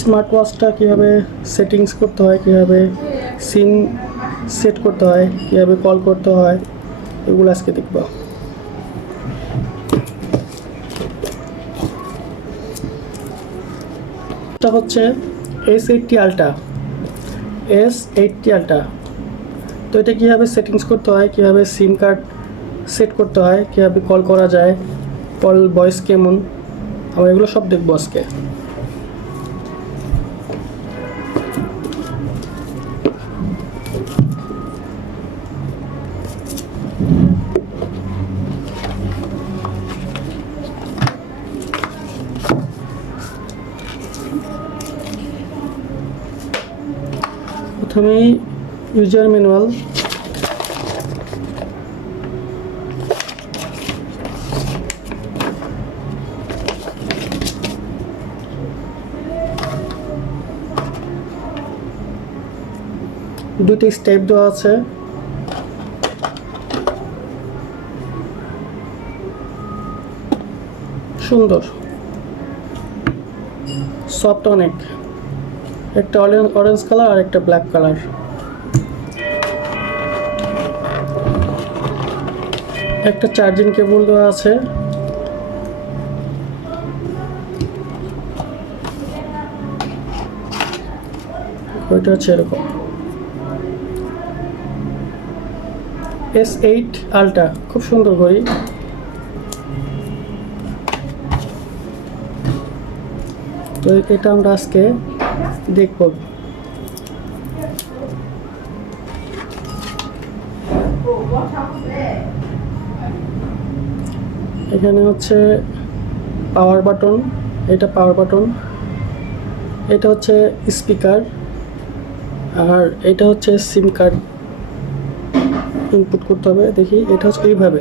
Smart ওয়াচটা কীভাবে settings করতে হয়, কীভাবে সিম সেট করতে হয়, কীভাবে কল করতে হয়, এগুলো আজকে দেখব। এটা হচ্ছে S80 আলট্রা, S80 আলট্রা। তো এটা কীভাবে সেটিংস করতে হয়, কীভাবে সিম কার্ড সেট করতে হয়, কীভাবে কল করা যায়, কল ভয়েস কেমন, আমরা এগুলো সব দেখবো আজকে। প্রথমেই ইউজার ম্যানুয়াল, দুটি স্টেপ দেওয়া আছে। সুন্দর, সফট অনেক, একটা অরেঞ্জ কালার আর একটা ব্ল্যাক কালার। একটা চার্জিং কেবল দেওয়া আছে। ওইটা হচ্ছে এরকম S8 আলট্রা, খুব সুন্দর ঘড়ি। তো এটা আমরা আজকে দেখব। এখানে হচ্ছে পাওয়ার বাটন, এটা পাওয়ার বাটন, এটা হচ্ছে স্পিকার, আর এটা হচ্ছে সিম কার্ড ইনপুট করতে হবে। দেখি, এটা হচ্ছে এইভাবে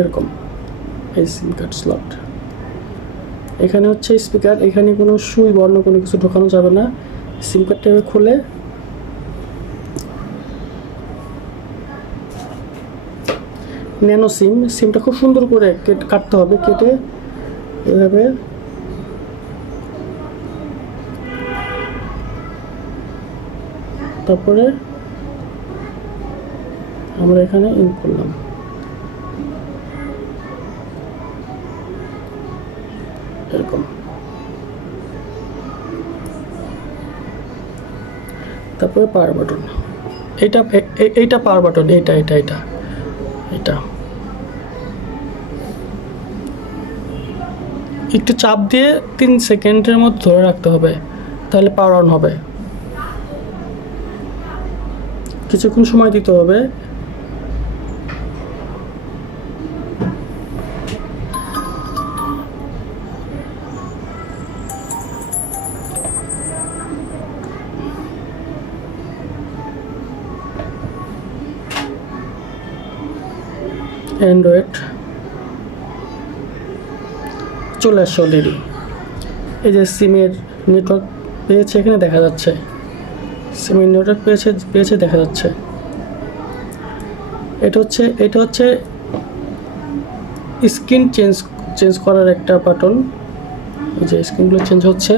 এরকম, এই সিম কার্ড স্লট। এখানে হচ্ছে স্পিকার, এখানে কোনো সুই বর্ণ কোনো কিছু ঢোকানো যাবে না। সিম কার্ডটা খুলে ন্যানো সিমটা খুব সুন্দর করে কাটতে হবে, কেটে এভাবে তারপরে আমরা এখানে ইন করলাম। এরকম, তারপরে পাওয়ার বাটন, এইটা পাওয়ার বাটন, এটা একটু চাপ দিয়ে 3 সেকেন্ডের মধ্যে ধরে রাখতে হবে, তাহলে পাওয়ার অন হবে। কিছুক্ষণ সময় দিতে হবে। অ্যান্ড্রয়েড চলে আসছে অলরেডি। এই যে সিমের নেটওয়ার্ক পেয়েছে, এখানে দেখা যাচ্ছে সিমের নেটওয়ার্ক পেয়েছে দেখা যাচ্ছে। এটা হচ্ছে স্ক্রিন চেঞ্জ করার একটা বাটন। এই যে স্ক্রিনগুলো চেঞ্জ হচ্ছে।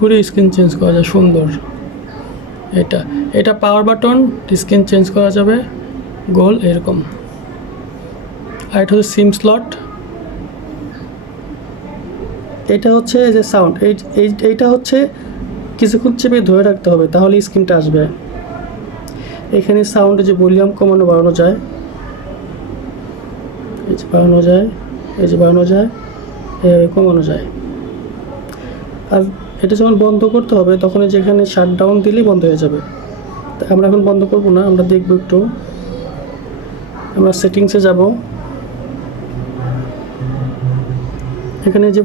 ঘুরিয়ে স্ক্রিন চেঞ্জ করা যায়, সুন্দর। এটা পাওয়ার বাটন, স্ক্রিন চেঞ্জ করা যাবে গোল এরকম। আর এটা হচ্ছে সিম স্লট। এটা হচ্ছে যে সাউন্ড, এইটা হচ্ছে কিছুক্ষণ চেপে ধরে রাখতে হবে, তাহলে স্ক্রিনটা আসবে। এখানে সাউন্ডে যে ভলিউম কমানো বাড়ানো যায়, এই যে বাড়ানো যায়, এই যে বাড়ানো যায়, কমানো যায়। আর এটা যখন বন্ধ করতে হবে তখন যেখানে শাটডাউন দিলেই বন্ধ হয়ে যাবে। আমরা এখন বন্ধ করব না, আমরা দেখব একটু। আমরা সেটিংসে যাব, এখানে যে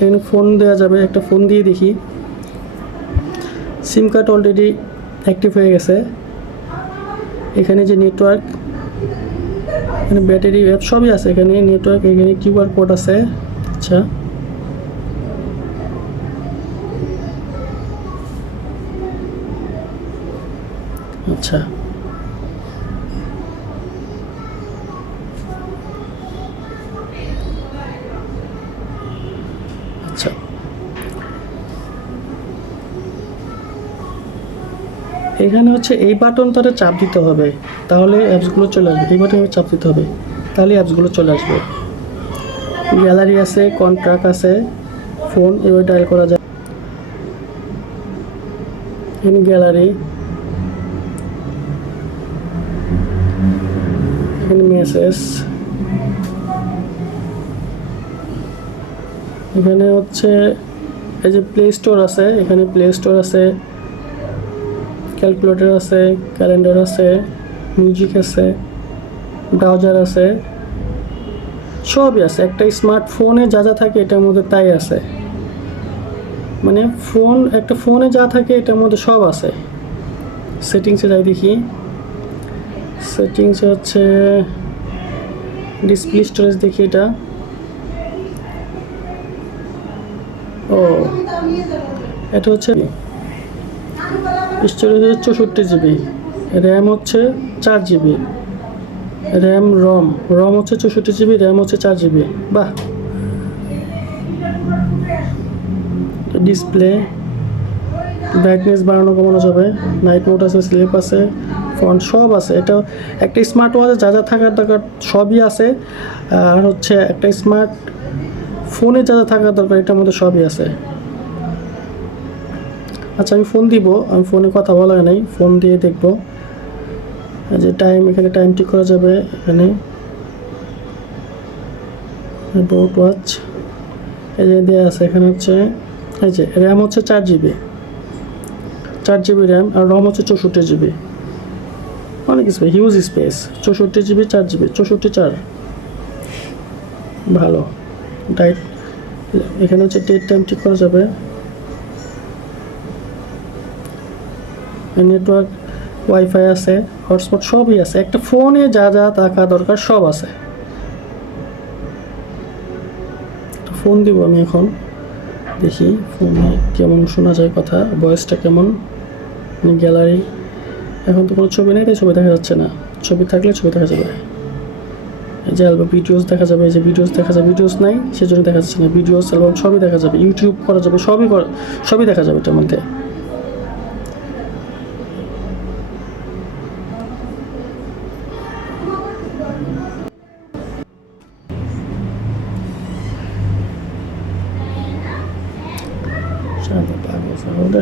এখানে ফোন দেওয়া যাবে, একটা ফোন দিয়ে দেখি। সিম কার্ড অলরেডি অ্যাক্টিভ হয়ে গেছে। এখানে যে নেটওয়ার্ক, এখানে ব্যাটারি অ্যাপ সবই আছে, এখানে নেটওয়ার্ক, এখানে কিউআর কোড আছে। আচ্ছা, আচ্ছা, আচ্ছা, এখানে হচ্ছে এই বাটনটাতে চাপ দিতে হবে, তাহলে অ্যাপসগুলো চলে আসবে। এই বাটনে চাপ দিতে হবে, তাহলে অ্যাপসগুলো চলে আসবে। গ্যালারি আছে, কন্ট্রাক্ট আছে, ফোন এভাবে ডায়াল করা যায়। এখানে গ্যালারি, এখানে মেসেজ, এখানে হচ্ছে এই যে প্লে স্টোর আছে, এখানে প্লে স্টোর আছে, ক্যালকুলেটর আছে, ক্যালেন্ডার আছে, মিউজিক আছে, ব্রাউজার আছে, সবই আছে। একটা স্মার্টফোনে যা যা থাকে এটার মধ্যে তাই আছে, মানে একটা ফোনে যা থাকে এটার মধ্যে সব আছে। সেটিংসে যাই দেখি, সেটিংসে হচ্ছে ডিসপ্লে স্টোরেজ দেখি, এটা ও এটা হচ্ছে স্টোরেজ হচ্ছে 64 GB, র্যাম হচ্ছে 4 GB, রম হচ্ছে 64 GB, র্যাম হচ্ছে 4 GB। বাহ। ডিসপ্লে, ব্রাইটনেস বাড়ানো কমানো যাবে, নাইট মোড আছে, স্লিপ আছে, ফন্ট সব আছে। এটা একটা স্মার্ট ওয়াচে যা যা থাকার দরকার সবই আছে, আর হচ্ছে একটা স্মার্ট ফোনে যা যা থাকার দরকার এটার মধ্যে সবই আছে। আচ্ছা, আমি ফোন দিব, আমি ফোনে কথা বলা নাই, ফোন দিয়ে দেখবো। এই যে টাইম, এখানে টাইম ঠিক করা যাবে, এখানে বোট ওয়াচ এই যে দেওয়া আছে। এখানে হচ্ছে এই যে র্যাম হচ্ছে 4 GB, 4 GB র্যাম, আর রম হচ্ছে 64 GB। অনেক space, huge space. 64 GB, 4 GB, 64 ভালো। ডাইট, এখানে হচ্ছে ডেট টাইম ঠিক করা যাবে। নেটওয়ার্ক, ওয়াইফাই আছে, হটস্পট সবই আছে। একটা ফোনে যা যা থাকা দরকার সব আছে। ফোন দিব আমি এখন, দেখি ফোনে কেমন শোনা যায় কথা, ভয়েসটা কেমন। গ্যালারি, এখন তো কোনো ছবি নেই তাই ছবি দেখা যাচ্ছে না, ছবি থাকলে ছবি দেখা যাবে। এই যে অ্যালবাম, ভিডিওস দেখা যাবে, এই যে ভিডিওস দেখা যাবে, ভিডিওস নাই সেজন্য দেখা যাচ্ছে না। ভিডিওস, অ্যালবাম সবই দেখা যাবে, ইউটিউব করা যাবে, সবই দেখা যাবে এটার মধ্যে। পাগল।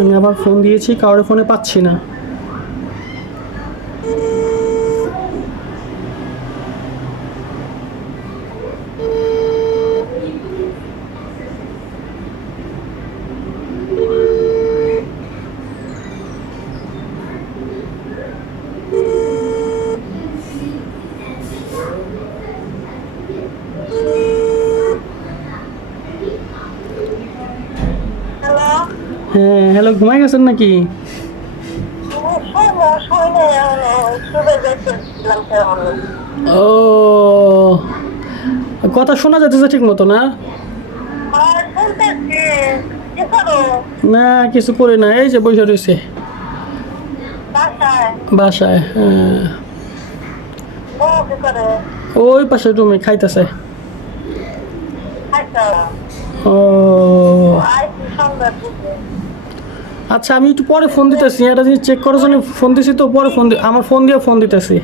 আমি আবার ফোন দিয়েছি, কারোর ফোনে পাচ্ছি না। হ্যাঁ, হ্যালো, ঘুমাই গেছেন নাকি? ও, কথা শোনা যাচ্ছে ঠিক মতো না? না, কিছু করি না, এই যে বসে রয়েছে বাসায়। হ্যাঁ, ওই পাশে রুমে খাইতেছে। ও আচ্ছা, আমি একটু পরে ফোন দিতেছি, এটা জিনিস চেক করার জন্য ফোন দিছি, তো পরে আমার ফোন দিয়ে ফোন দিতেছি।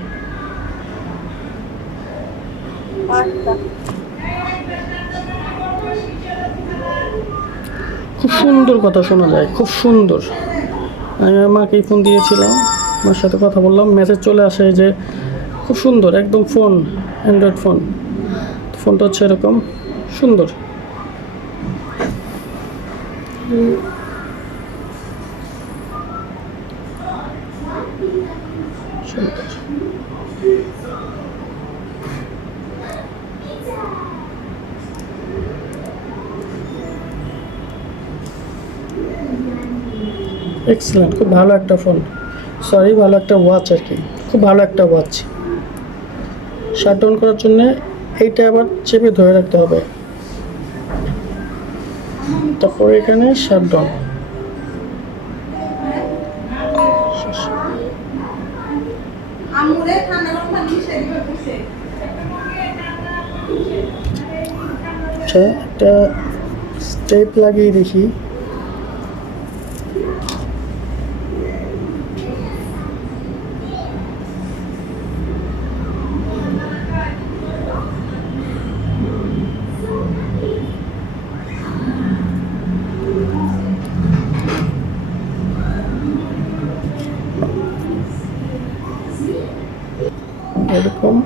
খুব সুন্দর কথা শোনা যায়, খুব সুন্দর। আমি আমার মাকেই ফোন দিয়েছিলাম, আমার সাথে কথা বললাম, মেসেজ চলে আসে যে খুব সুন্দর একদম ফোন, অ্যান্ড্রয়েড ফোন। ফোনটা হচ্ছে এরকম সুন্দর। সুন্দর। এক্সেলেন্ট, খুব ভালো একটা ফোন, সরি ভালো একটা ওয়াচ আর কি, খুব ভালো একটা ওয়াচ। শাট ডাউন করার জন্য এইটা আবার চেপে ধরে রাখতে হবে, তারপরে এখানে শাট ডাউন। আচ্ছা, একটা স্টেপ লাগিয়ে দেখি। এরকম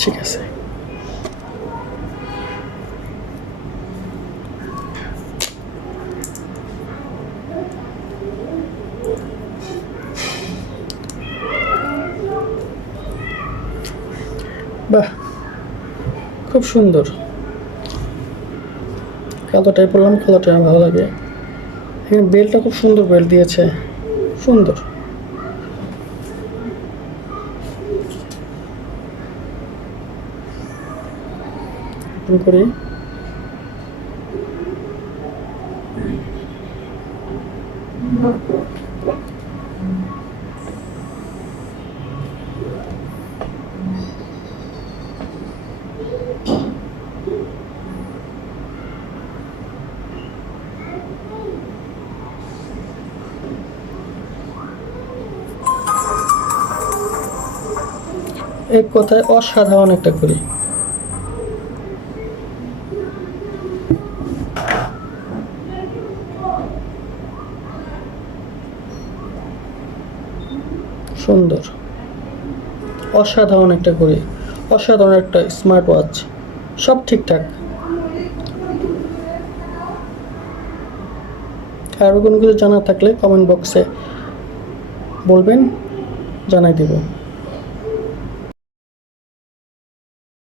ঠিক আছে। বাহ, খুব সুন্দর। কালোটাই পরলাম, কালোটাই আমার ভালো লাগে। এখানে বেল্টটা খুব সুন্দর বেল্ট দিয়েছে, সুন্দর। করি এক কথায় অসাধারণ একটা ঘড়ি। সুন্দর, অসাধারণ একটা ঘড়ি, অসাধারণ একটা স্মার্ট ওয়াচ, সব ঠিকঠাক। আরও কোনো কিছু জানা থাকলে কমেন্ট বক্সে বলবেন, জানাই দেব।